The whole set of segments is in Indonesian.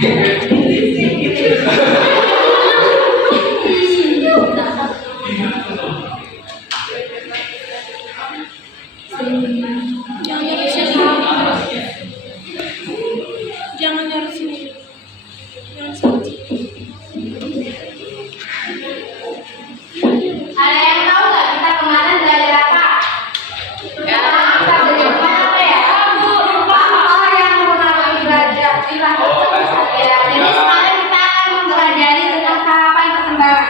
Jangan nyari sini. Jangan sini. Ada yang tahu nggak kita kemarin belajar apa? Ya. Kita belajar apa ya? Apa yang mempengaruhi belajar? Ya, jadi sekarang kita akan mempelajari tentang tahapan perkembangan.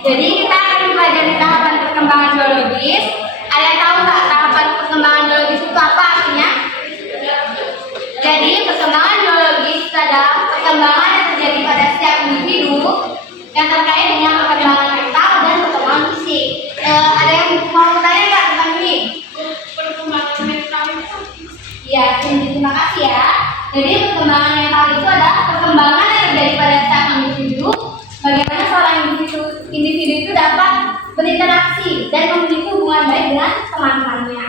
Jadi kita akan mempelajari tahapan perkembangan biologis. Ada yang tahu nggak tahapan perkembangan biologis itu apa artinya? Jadi perkembangan biologis adalah perkembangan yang terjadi pada setiap individu yang terkait dengan perkembangan mental dan perkembangan fisik. Ada yang mau bertanya nggak tentang ini? Perkembangan mental itu. Ya, terima kasih ya. Jadi perkembangan mental itu adalah perkembangan yang terjadi pada setiap individu. Bagaimana seorang individu itu dapat berinteraksi dan memiliki hubungan baik dengan teman-temannya.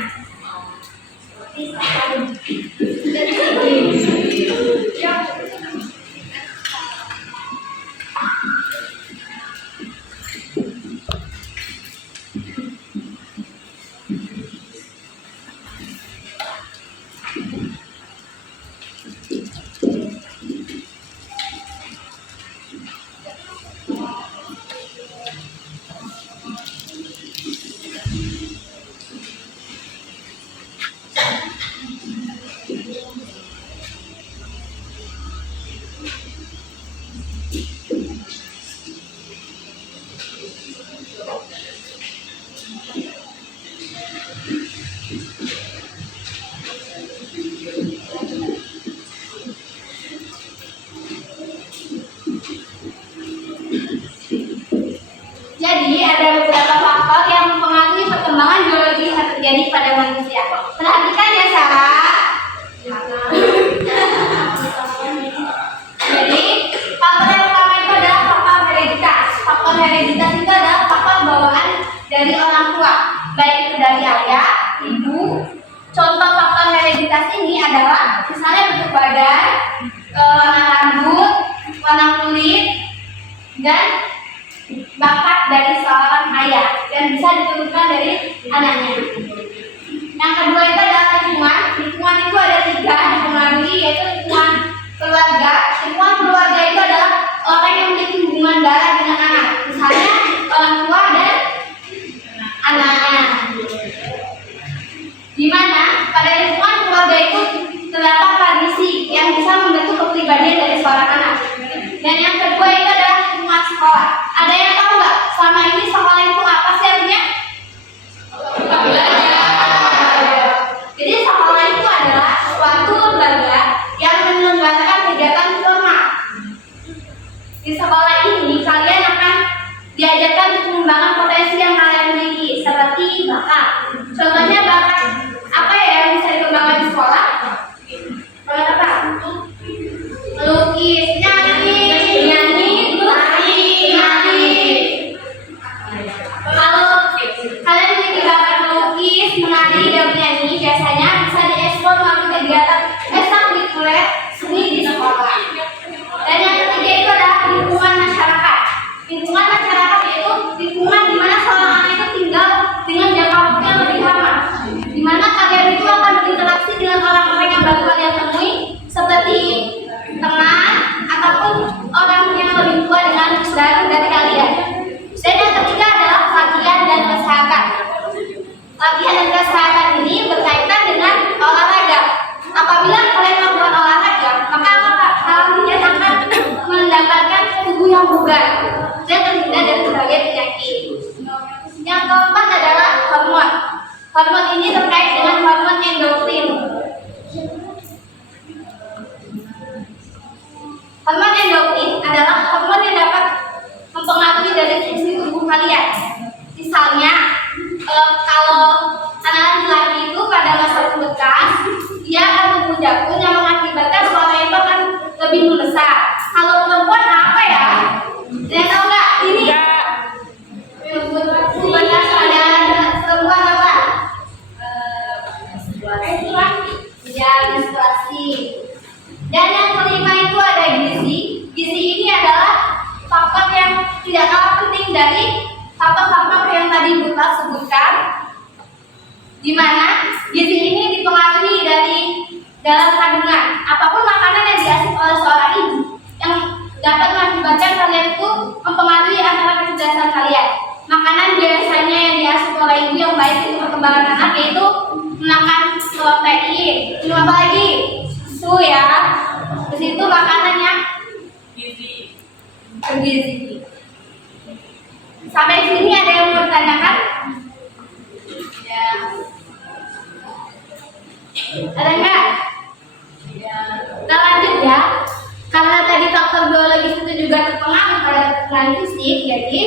Jadi ada beberapa faktor yang mempengaruhi perkembangan biologi yang terjadi pada manusia. Perhatikan ya Sarah. Jadi faktor yang pertama itu adalah faktor hereditas. Faktor hereditas itu adalah faktor bawaan dari orang tua, baik itu dari ayah, ibu. Contoh faktor hereditas ini adalah misalnya bentuk badan, warna rambut, warna kulit, dan bakat dari seorang ayah yang bisa diturunkan dari anaknya. Yang kedua itu adalah lingkungan. Lingkungan itu ada 3 yang mempengaruhi, yaitu lingkungan keluarga. Lingkungan keluarga itu adalah orang yang memiliki hubungan darah dengan anak, misalnya orang tua dan anaknya. Di mana pada lingkungan keluarga itu terdapat tradisi yang bisa membentuk kepribadian dari seorang anak. Dan yang kedua itu adalah lingkungan sekolah. Ada yang tahu nggak selama ini sekolah itu apa sih artinya? Jadi sekolah itu adalah suatu lembaga yang menyelenggarakan kegiatan formal. Di sekolah ini kalian akan diajarkan pengembangan potensi yang kalian miliki, seperti bakat. Contohnya bakat apa ya yang bisa dikembangkan di sekolah? Bakat apa? Melukis, nyanyi. Kalau kalian memiliki bakat melukis, menari, dan menyanyi, biasanya bisa diekspor melalui kegiatan ekstrakurikuler seni di sekolah. Dan yang ketiga itu adalah lingkungan masyarakat. Lingkungan masyarakat itu lingkungan di mana seorang anak itu tinggal dengan jangka waktu yang lebih lama, di mana kalian itu akan berinteraksi dengan orang-orang yang baru kalian temui, seperti teman ataupun orang yang lebih tua dengan baru dari kalian. Dan yang ketiga adalah latihan dan kesehatan. Latihan dan kesehatan ini berkaitan dengan olahraga. Apabila kalian melakukan olahraga, maka kalian akan mendapatkan tubuh yang bugar dan terhindar dari berbagai penyakit. Yang keempat adalah hormon. Hormon ini terkait dengan hormon endorfin. Hormon endorfin adalah hormon yang dapat mempengaruhi dari fungsi tubuh kalian. Misalnya, tidak kalah penting dari faktor-faktor yang tadi Buta sebutkan, di mana gizi ini dipengaruhi dari dalam kandungan. Apapun makanan yang diasup oleh seorang ibu yang dapat mengakibatkan kalian itu mempengaruhi antara kecerdasan kalian. Makanan biasanya yang diasup oleh ibu yang baik untuk perkembangan anak yaitu makan protein, minum apa lagi? Susu ya. Di situ makanan yang bergizi. Sampai sini ada yang mau ditanyakan? Ya. Ada enggak? Ya. Kita lanjut ya. Karena tadi faktor biologis itu juga terpengaruh pada perkembangan fisik, jadi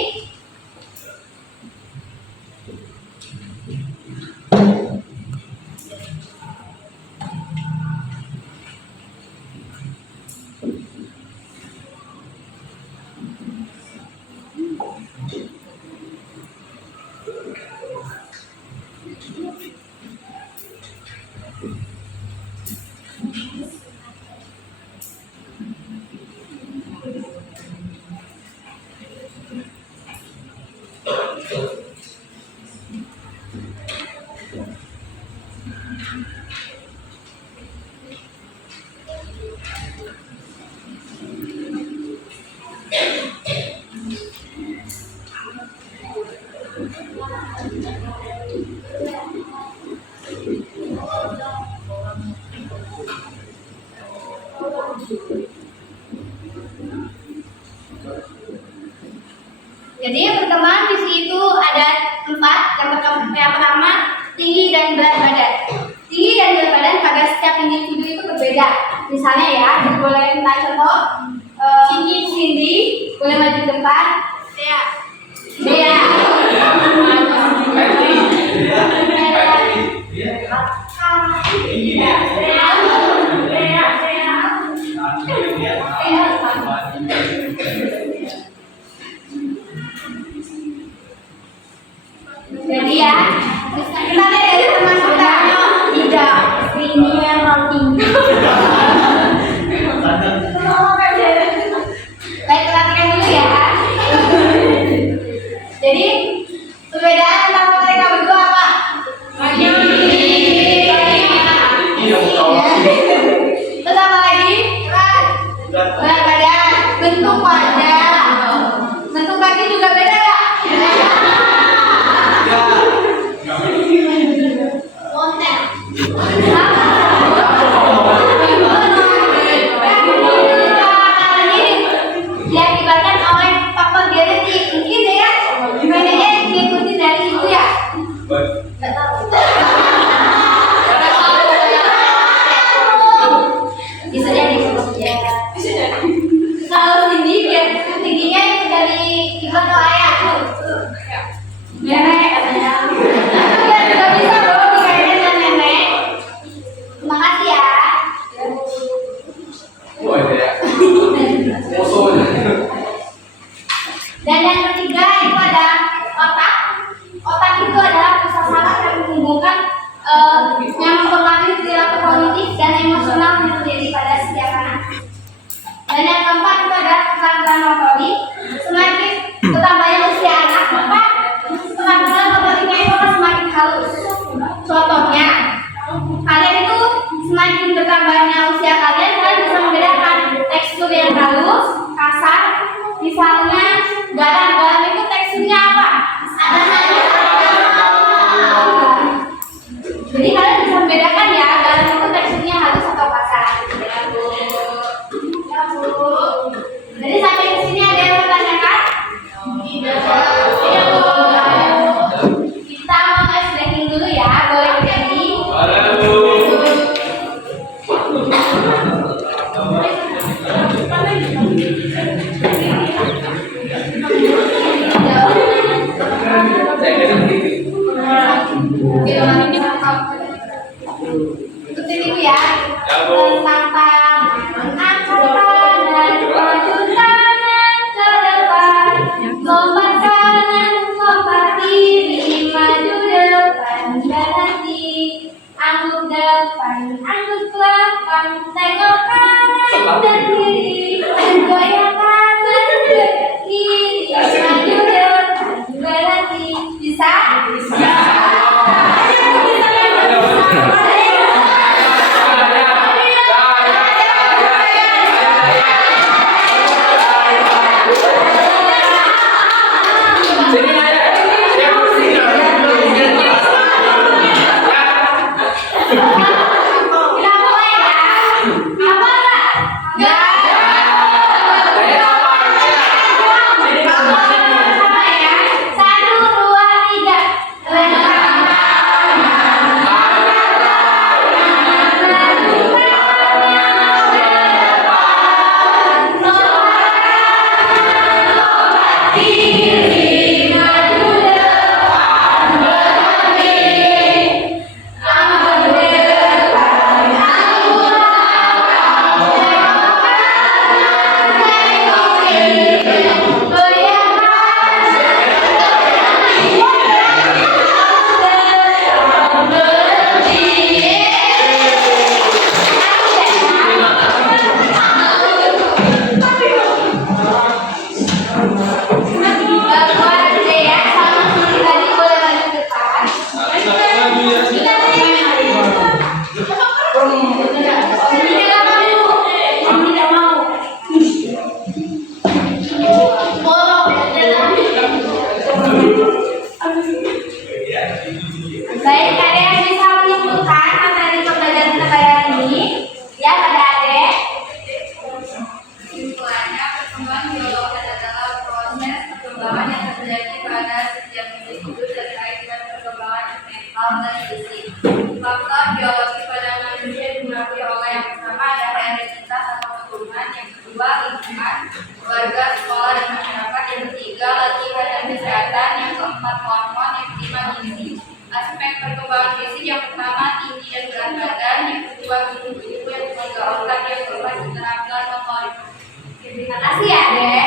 perkembangan visi itu ada 4. Yang pertama, tinggi dan berat badan. Tinggi dan berat badan pada setiap individu itu berbeda. Misalnya ya, boleh minta contoh. Cindy, boleh maju ke depan. Dea. Jadi ya, kita lihat dari teman kita. Tidak, ini yang tinggi. Baik, perhatikan dulu ya. Jadi perbedaan antara mereka berdua apa? Terus apa lagi? Berat badan, bentuk wajah, bentuk kaki juga beda nggak? Diakibatkan oleh faktor genetik, mungkin ya, genetiknya diikuti dari ibu ya. Nggak tahu. Bisa jadi. Kalau ini biar tingginya itu dari ibu atau ayah. Nenek katanya. Juga bisa loh dikaitkan dengan nenek. Terima kasih ya. Dan yang ketiga itu ada otak. Otak itu adalah pusat saraf yang menghubungkan yang mempengaruhi perilaku kognitif dan emosional yang terjadi pada setiap anak. Dan yang keempat itu adalah keterampilan motorik. Semakin bertambahnya usia anak, maka keterampilan motoriknya itu akan semakin halus. Contohnya, kalian itu semakin bertambahnya usia kalian bisa membedakan tekstur yang halus, kasar. Misalnya garam itu teksturnya apa? Jadi kalian bisa membedakan ya, garam itu teksturnya halus atau kasar. Ya Bu. Jadi sampai ke sini ada yang bertanyakan? Tidak. Ya Bu. Kita mau ice breaking dulu ya, boleh berdiri. Ikutin ibu ya. Tentang angkatan dan maju tangan ke depan, lompat kanan, lompat kiri, maju depan berhenti, angguk depan, angguk belakang, tengok kanan dan kiri, goyang kanan ke kiri. Buat Dea sama Suli tadi boleh maju ke depan. Baik, ada yang bisa menyimpulkan materi pembelajaran kita kali ini? Ya, pada adik. Kesimpulannya, perkembangan biologi adalah proses perkembangan yang terjadi pada setiap individu terkait dengan perkembangan mental dan fisik. Faktor biologi pada manusia dimengerti oleh yang pertama ada hereditas atau keturunan, yang kedua lingkungan, keluarga, sekolah, dan masyarakat, yang ketiga latihan dan kesehatan, yang keempat hormon, yang kelima gizi. Aspek perkembangan fisik yang pertama tinggi dan berat badan, yang kedua tubuh, yang ketiga otak, yang keempat keterampilan motorik. Terima kasih ya, Dek.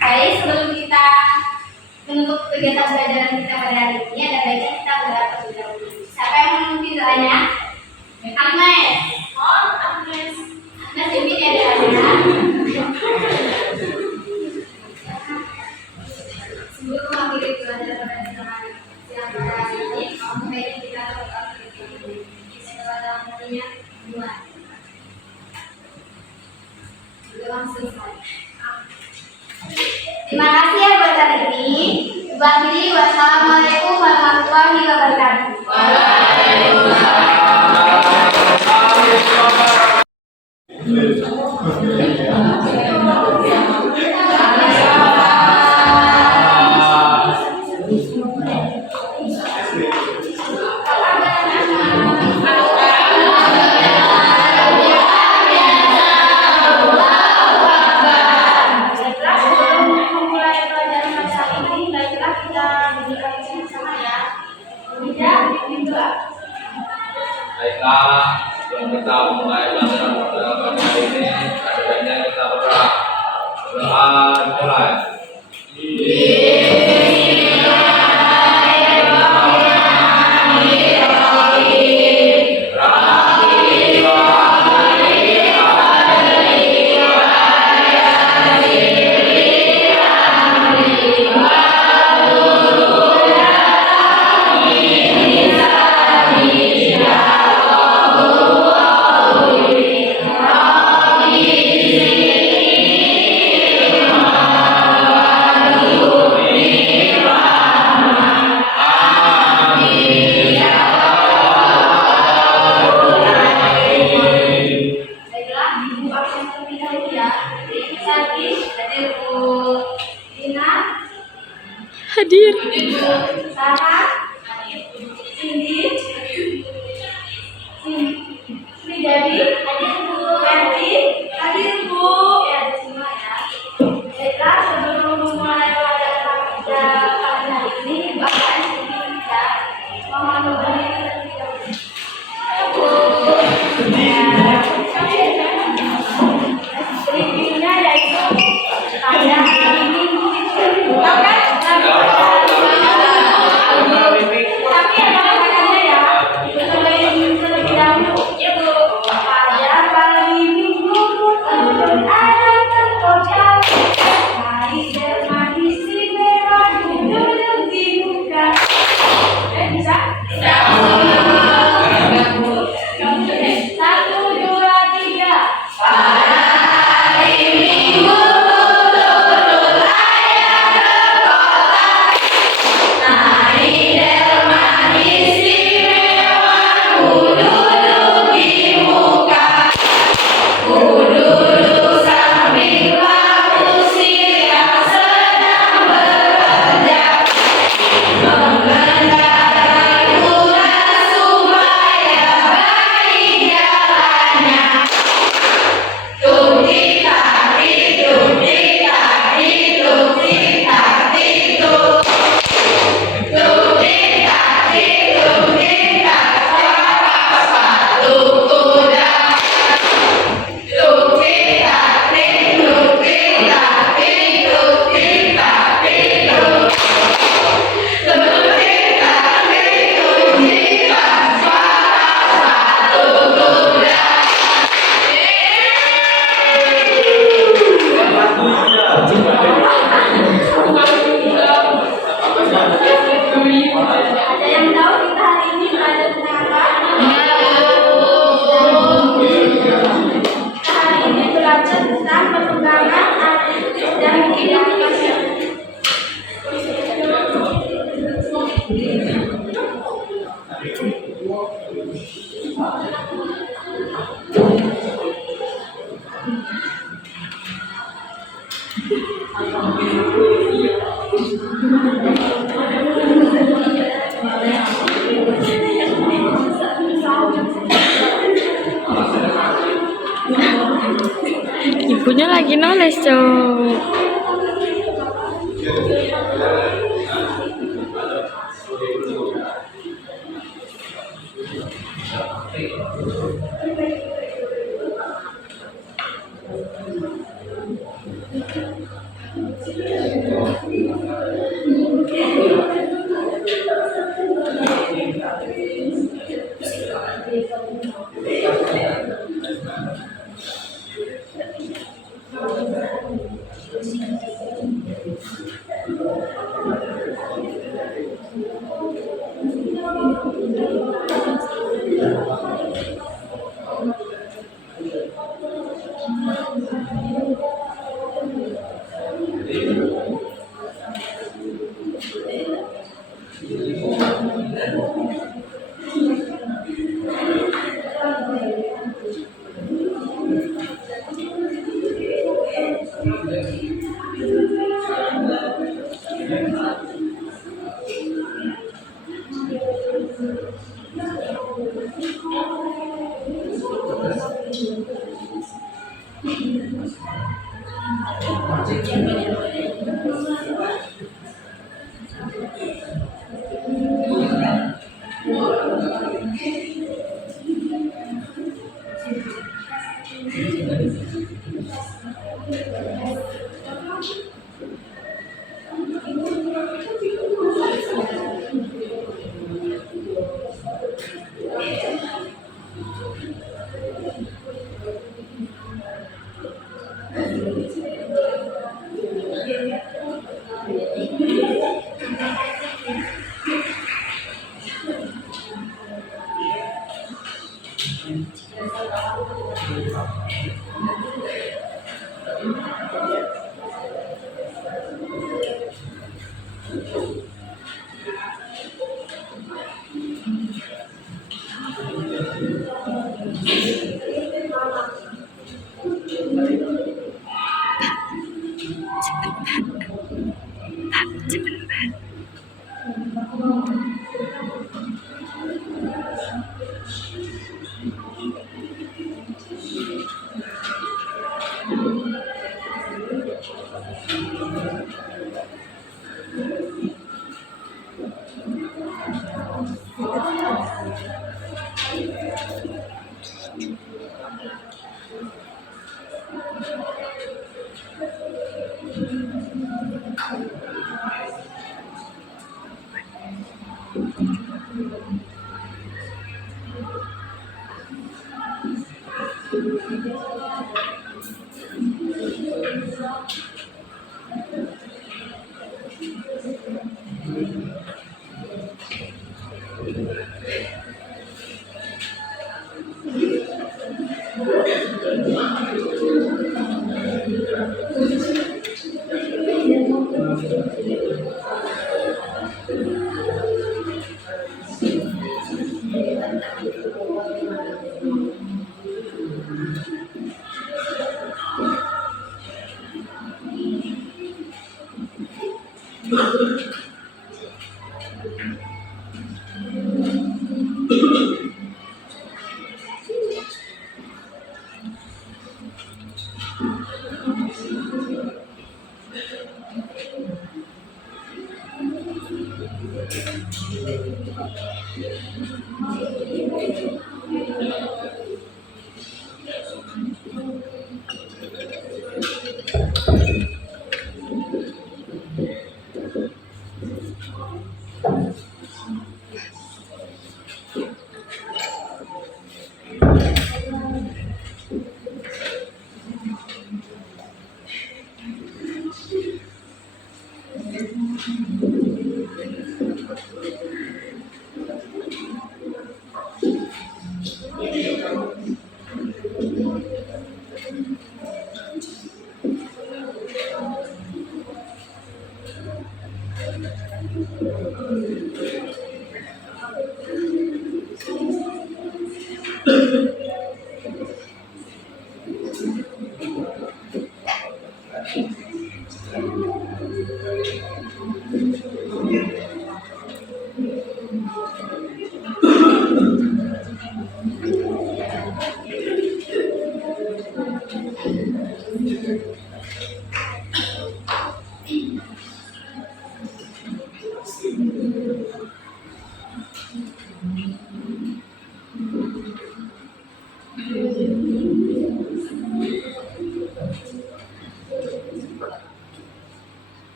Baik, sebelum kita menutup kegiatan pembelajaran kita pada hari ini, ada baiknya kita berdoa terlebih dahulu. Siapa yang memimpin doanya? Agnes. Oh, Agnes. Agnes pimpin ya doanya. Sebelum mengakhiri pembelajaran pada siang hari ini, baiknya kita berdoa terlebih dahulu. Setelah dalam hatinya, mulai. Terima kasih ya buat hari ini. Wassalamualaikum warahmatullahi wabarakatuh. Baiklah, sebelum kita mulai pelajaran pada hari ini, ada baiknya kita berdoa. Berdoa dimulai. Baiklah, ibu absen terlebih dahulu ya. Santi, hadir Bu Dina, Hadir. Sarah, Cindy, Jadi, hadir Bu Ferdi, hadir Bu. Ya, ada semua ya. Baiklah, sebelum memulai pelajaran kita pada hari ini, Ibu absen sedikit ya. Mohon berdiri terlebih dahulu. Reviewnya yaitu pada hari ini tapi ada makanannya ya. Terlebih dahulu itu Let's go.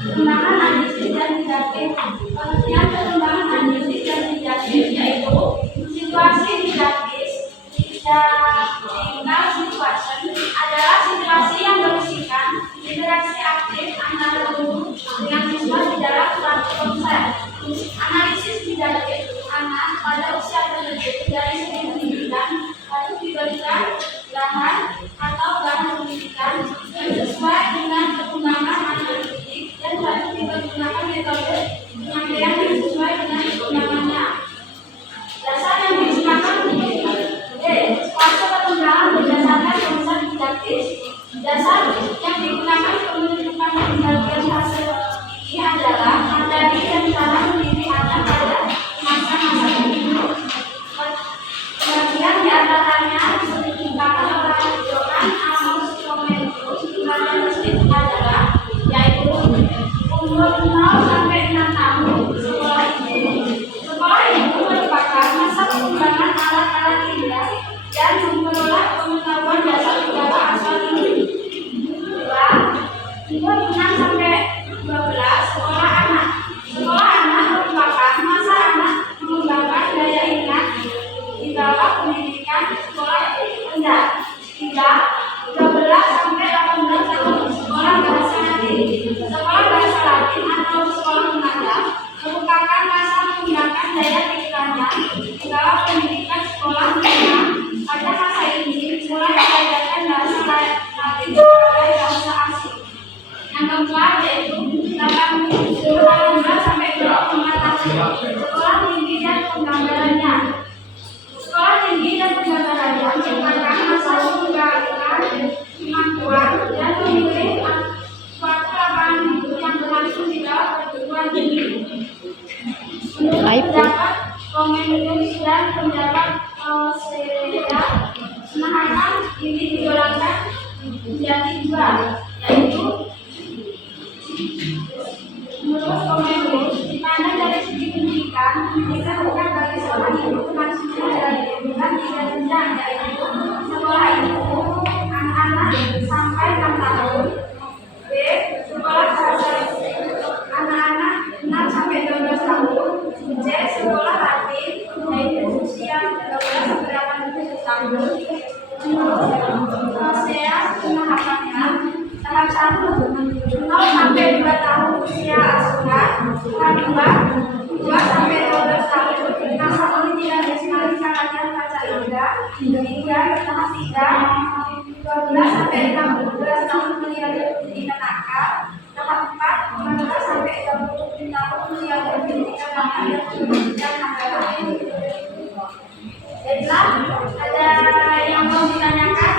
Perkembangan administrasi dan didaktif. Pengertian perkembangan administrasi dan didaktif yaitu situasi didaktif. Clinical situation adalah situasi yang berisikan interaksi aktif antara guru dengan siswa di dalam suatu konsep. Analisis didaktif anak pada usia tertentu dari segi pendidikan harus diberikan lahan atau bahan pendidikan yang sesuai dengan perkembangan anak didik dan harus dipergunakan metode penyampaian yang sesuai dengan perkembangannya. Dasar yang digunakan fase perkembangan berdasarkan konsep didaktis. Dasar yang digunakan penentukan pembagian fase ini adalah materi dan cara mendidik anak pada masa-masa ini. Bagian di antaranya diungkapkan oleh Johann Amos Comenius karakteristik adalah yaitu umur 0 sampai 6 tahun sekolah itu. Sekolah itu merupakan masa pengembangan alat-alat indah dan memperoleh pengetahuan dasar segala asal ini. 2. Umur 6 sampai 12 sekolah anak. Sekolah anak merupakan masa anak mengembangkan daya ingat di bawah pendidikan sekolah rendah. 3. 12 sampai 18 tahun sekolah bahasa Latin. Sekolah bahasa Latin atau sekolah menengah merupakan masa menggunakan daya pikirannya di bawah pendidikan sekolah menengah. Pada masa ini mulai diajarkan bahasa Latin sebagai bahasa asing. Yang keempat yaitu 18 sampai 25 tahun sekolah tinggi dan penggambarannya. Sekolah tinggi dan penggambarannya merupakan masa mengembangkan kemampuan dan memilih suatu lapangan hidup yang berlangsung di bawah perguruan tinggi. Menurut pendapat Comenius dan pendapat Sea, penahanan ini digolongkan menjadi dua, yaitu menurut Comenius, di mana dari segi pendidikan bukan bagi seorang ibu maksudnya dari bukan tiga jenjang, yaitu sekolah itu anak-anak sampai 6 tahun. B. Sekolah bahasa anak-anak 6 sampai 12 tahun. C. Sekolah Latin yaitu usia 12 sampai 18 tahun. Menurut Sea, penahapannya tahap 1 0 sampai 2 tahun usia asuhan, tahap 2 sampai 12 tahun masa pendidikan sekali sangatnya baca indah, hingga tahap 3 12 sampai 16 tahun pendidikan akal, tahap 4 15 sampai 20 tahun pendidikan akal dan pendidikan agama. Baiklah, ada yang mau ditanyakan?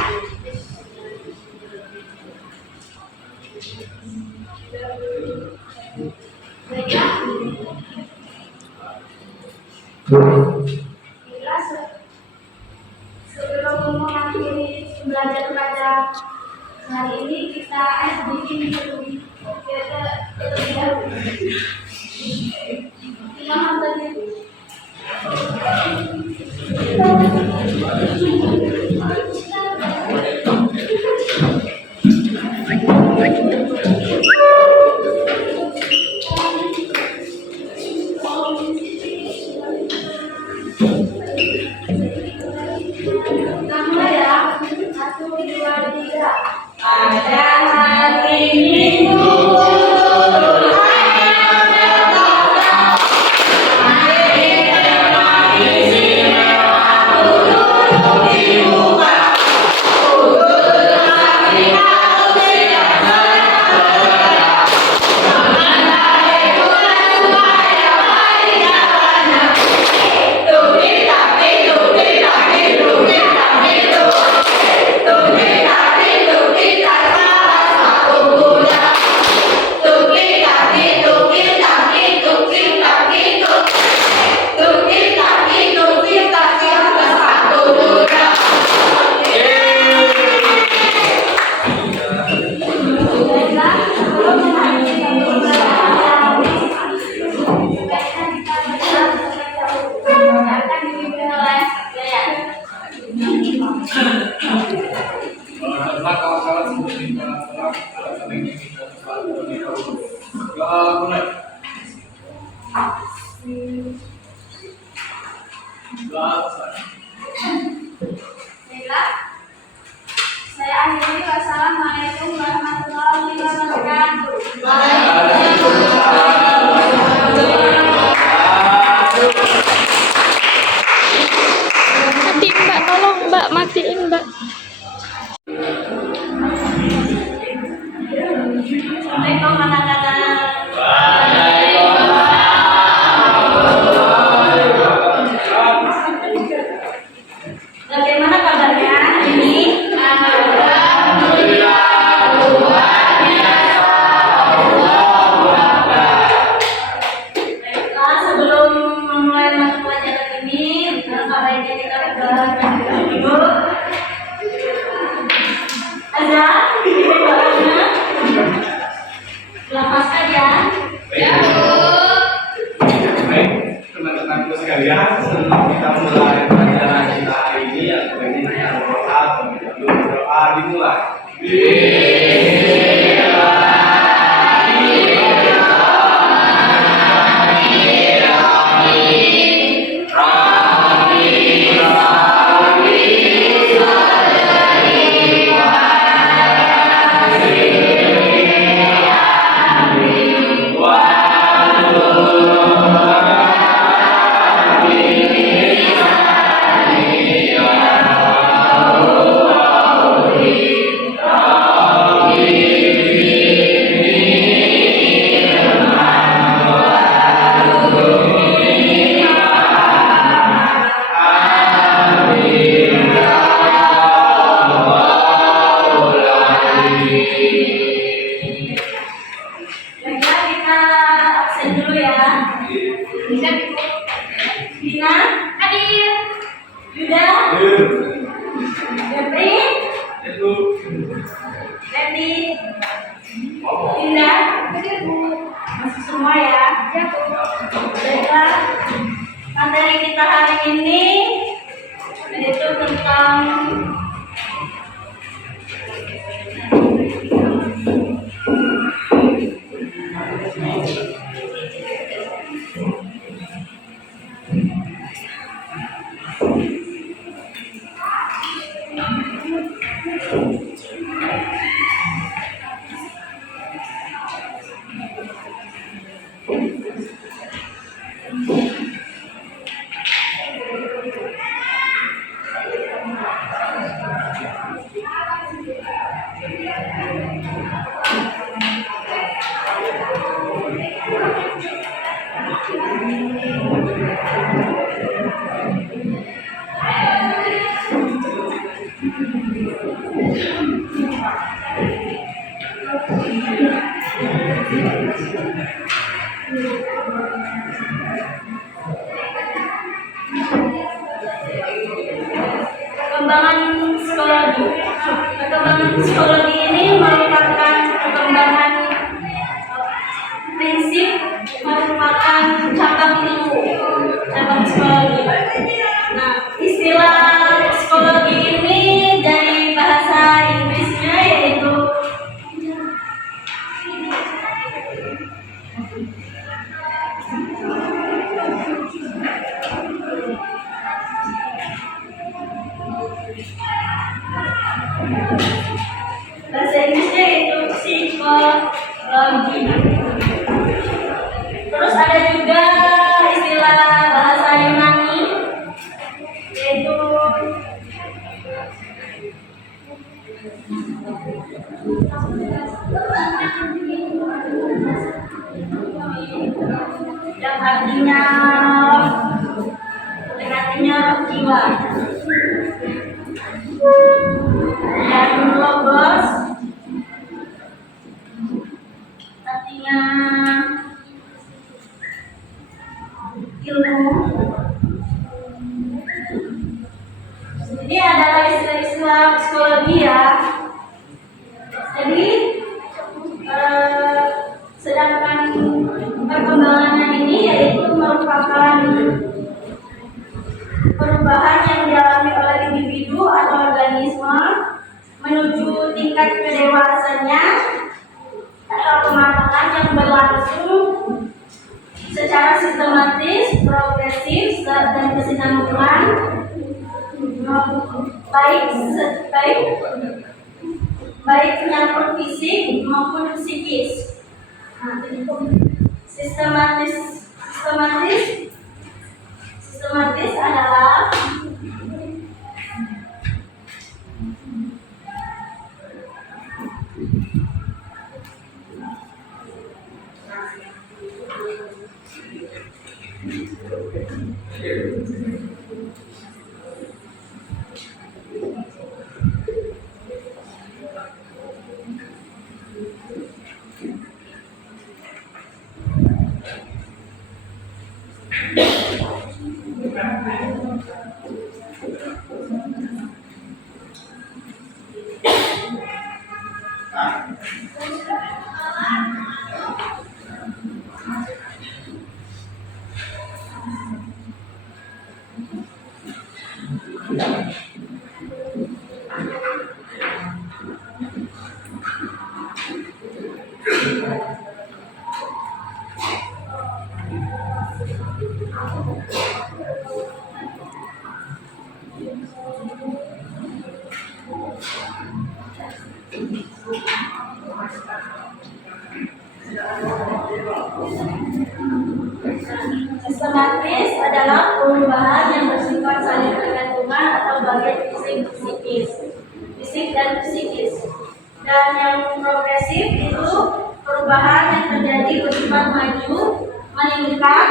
Baiklah. Sebelum mengakhiri belajar pada hari ini kita bikin terlebih dahulu. Pada hari Minggu matiin, Mbak. Assalamualaikum anak-anak. Bagaimana kabarnya hari ini? Baiklah, sebelum memulai mata pelajaran ini, baiknya kita berdoa dulu. Azan, doanya lepas aja. Baik, teman-temanku sekalian, sebelum kita mulai pelajaran kita hari ini, aku ingin berdoa terlebih dahulu. Berdoa dimulai. Baiklah, kita absen dulu ya. Dina, hadir. Yuda, Febri, Randy, Indah, masih semua ya. Baiklah, materi kita hari ini yaitu tentang perkembangan psikologi. Perkembangan psikologi ini merupakan perkembangan prinsip, merupakan cabang ilmu, cabang psikologi. Nah, istilah psikologi ini dari bahasa Inggrisnya yaitu bahasa Inggrisnya itu psikologi. Terus ada juga istilah bahasa Yunani yaitu yang artinya roh jiwa. Dan logos artinya ilmu. Ini adalah istilah-istilah psikologi ya. Jadi sedangkan perkembangannya ini yaitu merupakan perubahan yang dialami oleh individu atau organisme menuju tingkat kedewasaannya atau kematangan yang berlangsung secara sistematis, progresif, dan kesinambungan baik menyangkut fisik maupun psikis. Nah, sistematis adalah Sistematis adalah perubahan yang bersifat saling bergantungan atau bagian fisik dan psikis. Dan yang progresif itu perubahan yang terjadi bersifat maju, meningkat,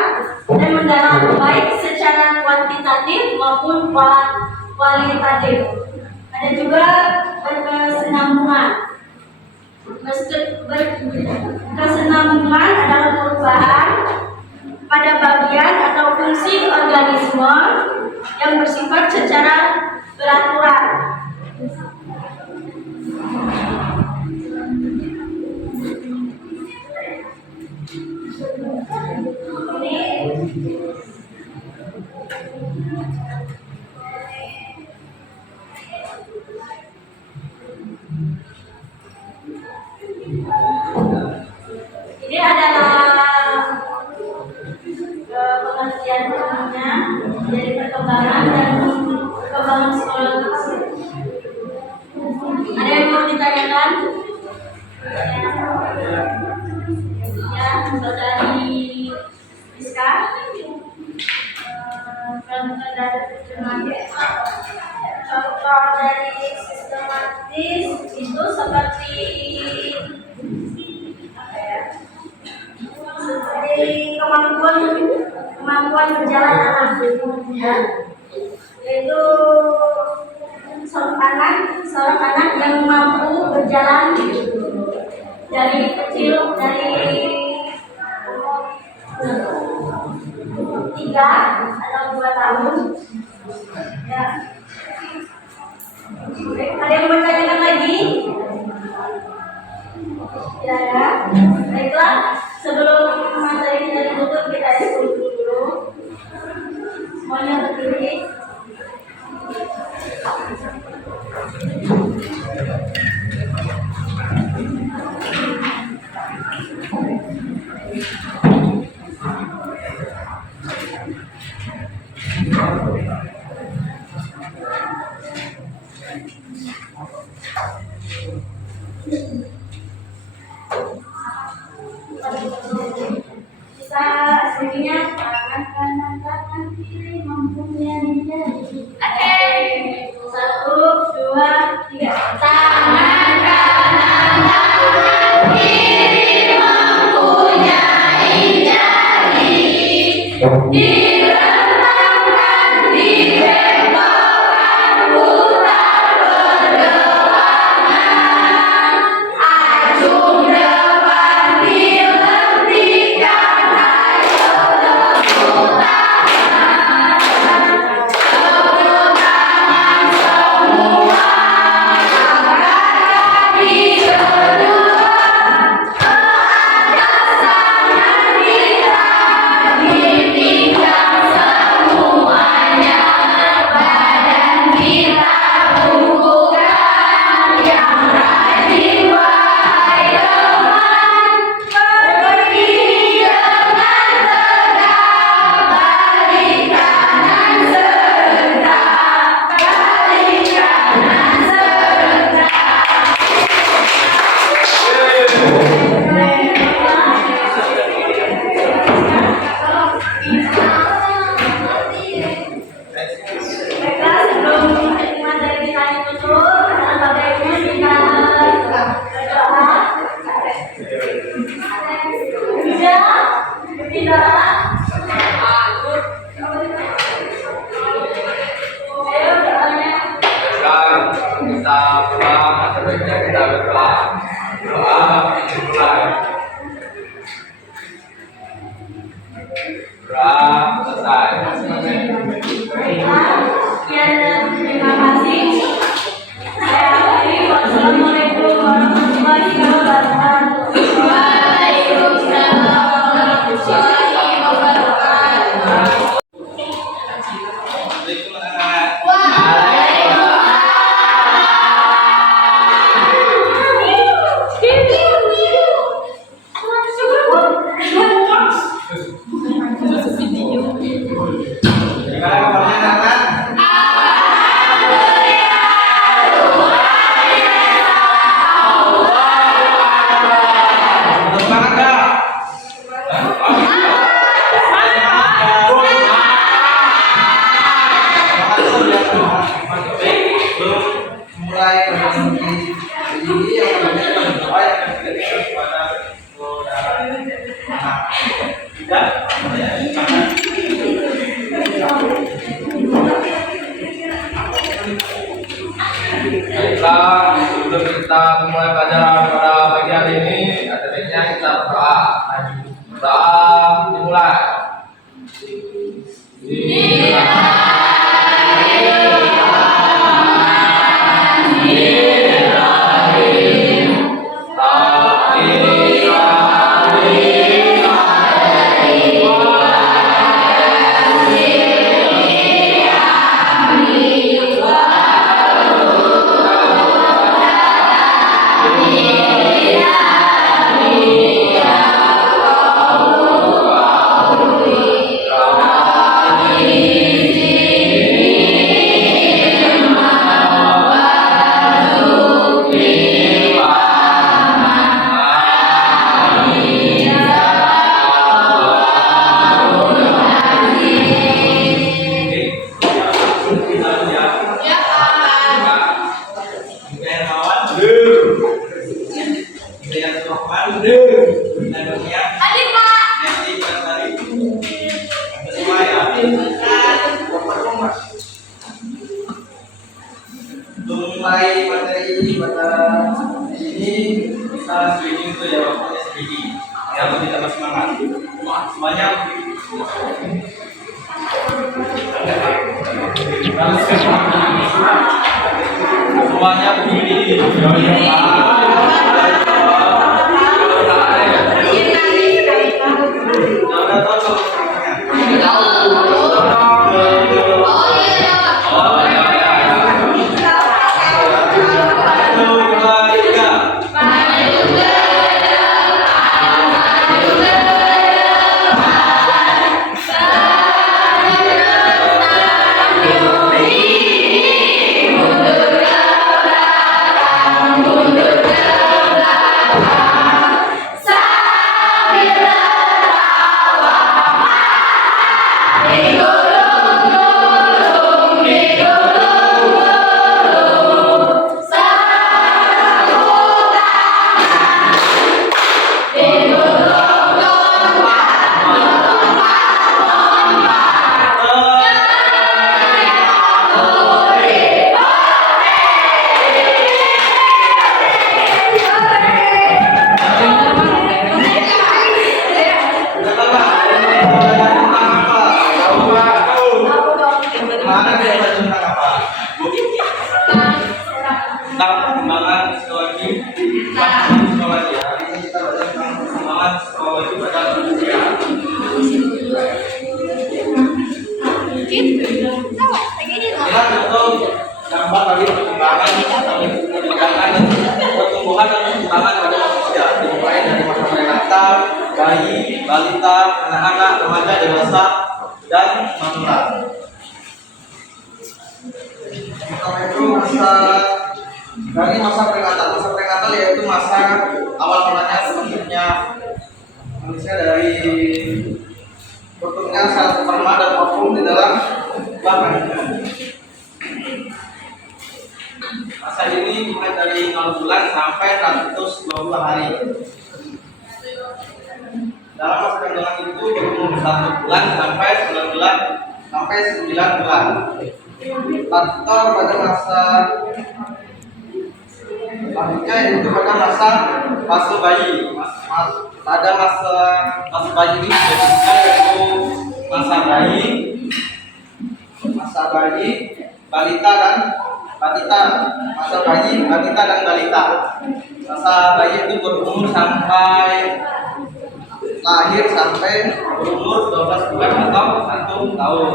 dan mendalam baik secara kuantitatif maupun kualitatif. Ada juga berkesinambungan. Kesinambungan adalah perubahan pada bagian atau fungsi organisme yang bersifat secara beraturan. Ini adalah pengertian umumnya dari perkembangan dan perkembangan psikologis. Ada yang mau ditanyakan? Ya, saudari Rizka. Contoh dari sistematis itu seperti seperti kemampuan berjalan anak, ya, yaitu seorang anak yang mampu berjalan dari kecil, dari umur 3 atau 2 tahun, ya. Ada yang bertanyakan lagi? Ya, ya. Baiklah, sebelum materi kita ditutup, kita diskusi dulu. Semuanya berdiri. Kita sebenarnya tangan kiri mempunyai jari. Oke. 1, 2, 3. Tangan kanan tangan kiri mempunyai jari. Direntangkan, dibentokkan, putar berdewangan. Acung depan dilentikan, ayo tepuk tangan. Tepuk tangan semua, angkat kaki kedua ke atas, tangan kita ditinggal semuanya. Badan kita bukukan, yang rajin wahai teman. Berdiri dengan tegak, balik kanan serentak, balik kanan serentak. Baiklah, sebelum materi kita ditutup, alangkah baiknya kita berdoa. Tidak. Ayo doanya. Sekarang kita pulang, atau baiknya kita berdoa. Doa dimulai. Doa selesai. Baiklah, sekian dan terima kasih. Saya akhiri. Wassalamualaikum warahmatullahi ini yang namanya berdoa yang diberikan kepada saudara. Nah, tidak, Baiklah, sebelum kita memulai pelajaran pada pagi hari ini, ada baiknya kita berdoa. Doa dimulai. Hadir, Pak. Mulai materi ini pada ini kita speaking itu ya waktunya speaking ya lebih tambah semangat semuanya semuanya begini tentang perkembangan psikologi psikologi ya. Hari ini kita belajar tentang perkembangan psikologi pada manusia. Kita contoh gambar tadi perkembangan pertumbuhan dan perkembangan pada manusia dimulai dari masa prenata, bayi, balita, anak-anak, remaja, dewasa, dan manula. Pertama itu masa peringatan. Masa peringatan yaitu masa awal mulanya terbentuknya manusia dari bentuknya sel sperma dan ovum di dalam bahan. Masa ini mulai dari 0 bulan sampai 120 hari. Dalam masa kandungan itu berumur 1 bulan sampai 9 bulan sampai 9 bulan. Faktor pada masa selanjutnya itu pada masa fase bayi. Pada masa fase bayi ini yaitu masa bayi, balita dan balita. Masa bayi, balita dan balita. Masa bayi itu berumur sampai lahir sampai berumur 12 bulan atau 1 tahun.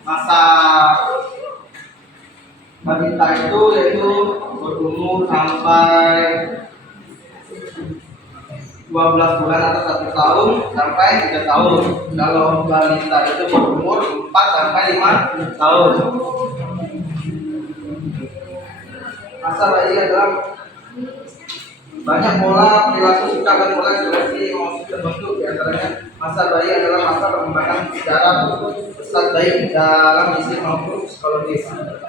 Masa balita itu yaitu berumur sampai 12 bulan atau 1 tahun sampai 3 tahun. Kalau balita itu berumur 4 sampai 5 tahun. Masa bayi adalah Banyak pola perilaku sikap dan pola ekspresi emosi terbentuk. Di antaranya masa bayi adalah masa perkembangan secara pesat baik dalam fisik maupun psikologis.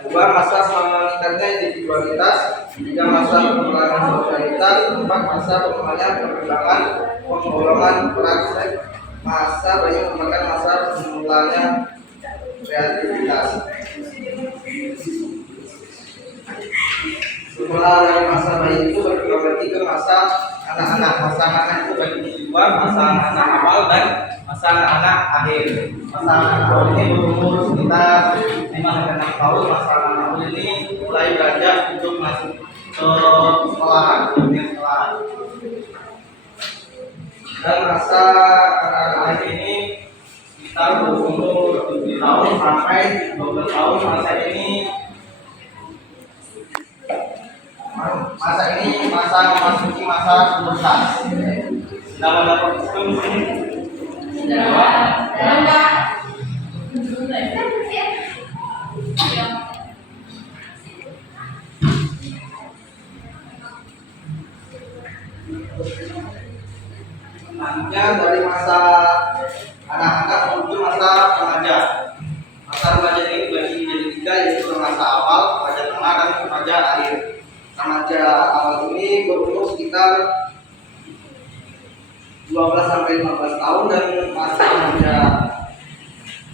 Dua, masa meningkatnya individualitas. Tiga, masa perkembangan sosialitas. Empat, masa perkembangan penggolongan praktek. Masa bayi merupakan masa mulanya kreativitas. Setelah dari masa bayi itu berarti ke masa anak-anak. Masa anak-anak itu bagi dua, masa anak-anak awal dan masa anak-anak akhir. Masa anak awal ini berumur sekitar 5 sampai 6 tahun. Masa anak awal ini mulai belajar untuk masuk ke sekolahan, dunia sekolahan. Dan masa anak-anak akhir ini sekitar berumur 7 tahun sampai 12 tahun. Masa ini masa memasuki masa pubertas. Sudah mendapat belum ini? Selanjutnya dari masa anak-anak menuju masa remaja. Masa remaja ini dibagi menjadi tiga, yaitu masa awal, remaja tengah, dan remaja akhir. Remaja awal ini berumur sekitar 12 sampai 15 tahun dan masa remaja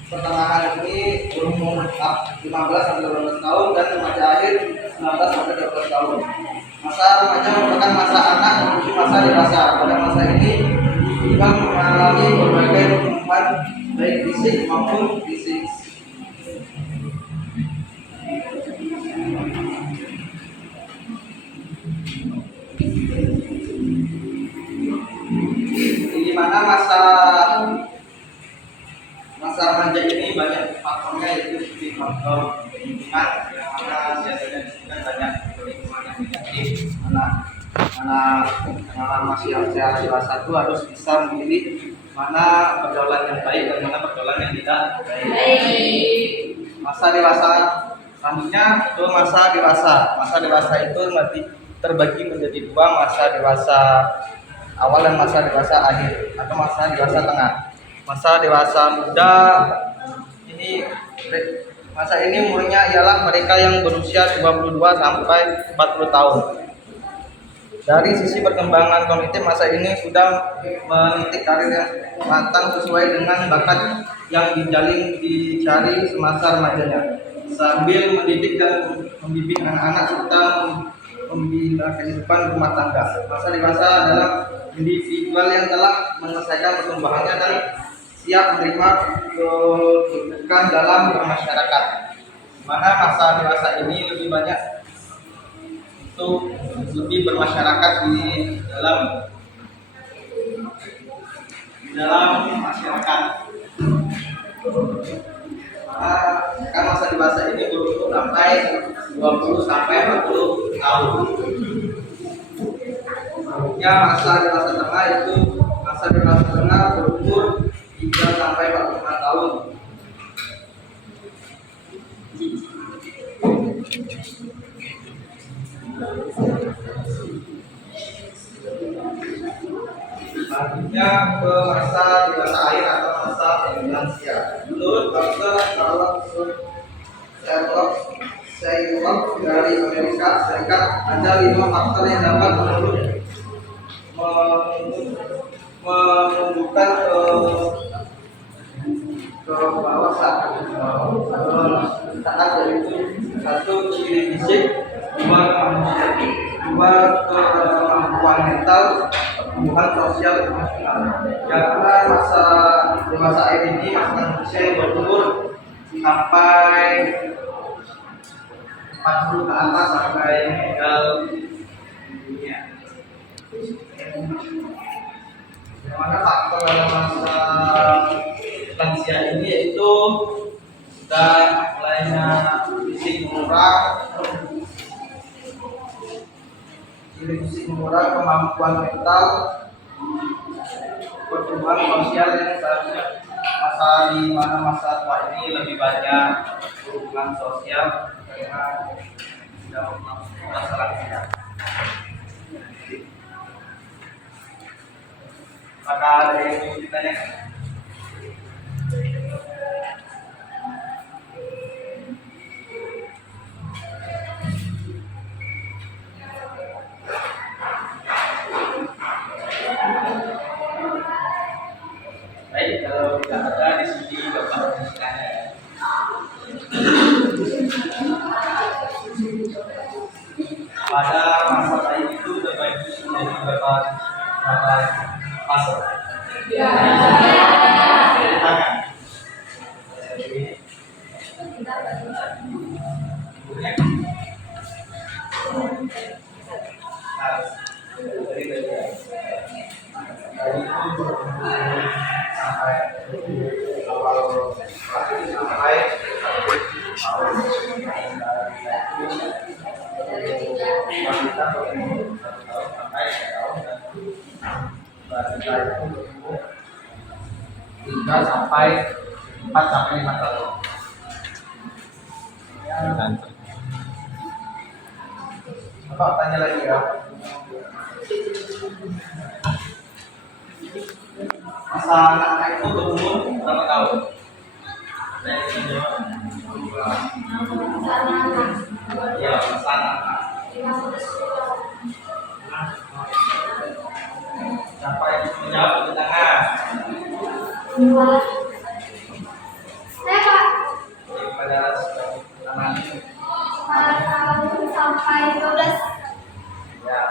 pertengahan ini berumur 15 sampai 12 tahun dan remaja akhir 19 sampai 12 tahun. Masa remaja merupakan masa anak menuju masa dewasa. Pada masa ini kita mengalami berbagai perkembangan baik fisik maupun fisik. Di mana masa remaja ini banyak faktornya, yaitu seperti faktor lingkungan yang mana biasanya disebutkan banyak lingkungan yang negatif. Anak masih usia dewasa itu harus bisa memilih mana pergaulan yang baik dan mana pergaulan yang tidak baik. Masa dewasa selanjutnya itu masa dewasa. Masa dewasa itu terbagi menjadi dua, masa dewasa awal dan masa dewasa akhir atau masa dewasa tengah. Masa dewasa muda ini umurnya ialah mereka yang berusia 22 sampai 40 tahun. Dari sisi perkembangan kognitif, masa ini sudah menitik karir yang matang sesuai dengan bakat yang dicari semasa remajanya, sambil mendidik dan membimbing anak-anak serta membina kehidupan rumah tangga. Masa dewasa adalah individual yang telah menyelesaikan pertumbuhannya dan siap menerima kedudukan dalam bermasyarakat. Mana masa dewasa ini lebih banyak untuk lebih bermasyarakat di dalam masyarakat. Kan masa dewasa ini berumur sampai 20 sampai 40 tahun. Ya, masa dewasa tengah itu berumur 3 sampai 45 tahun. Selanjutnya ke masa dewasa akhir atau masa lansia. Menurut Dr. Sherlock dari Amerika Serikat, ada 5 faktor yang dapat menunjukkan ke bawah saat yaitu 1 ciri fisik, 2 kemampuan mental, pertumbuhan sosial emosional. Karena masa dewasa akhir ini masa manusia yang berumur sampai 40 ke atas sampai meninggal dunia. Bagaimana faktor dalam masa lansia ini, yaitu sudah mulainya fisik mengurang, kemampuan mental, pertumbuhan sosial yang seharusnya di mana masa tua ini lebih banyak hubungan sosial karena sudah masa lansia. Apakah ada yang ingin ditanyakan? Baik, kalau tidak ada di sini Bapak bertanya. Pada masa bayi itu Bapak Ibu sudah berapa fase? Ya. Tangan. Tiga sampai 4 sampai 5 tahun. Bapak tanya lagi ya. Masa anak-anak itu berumur berapa tahun? Ya, masa anak-anak. Siapa yang menjawab di tangan? Saya Pak, Daripada anak 4 tahun sampai 12. ya.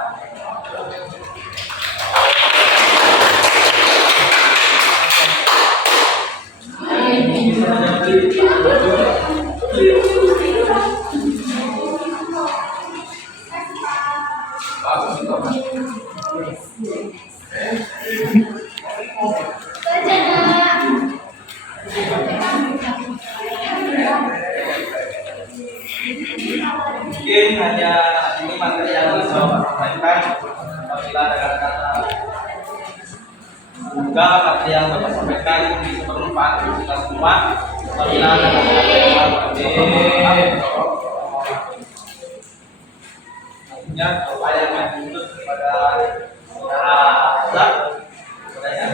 Mungkin hanya ini materi yang bisa Bapak sampaikan. Apabila ada kata-kata juga materi yang Bapak sampaikan itu bisa bermanfaat untuk kita semua. Apabila ada kata-kata yang nantinya upaya yang dituntut kepada saudara Azhar kepada yang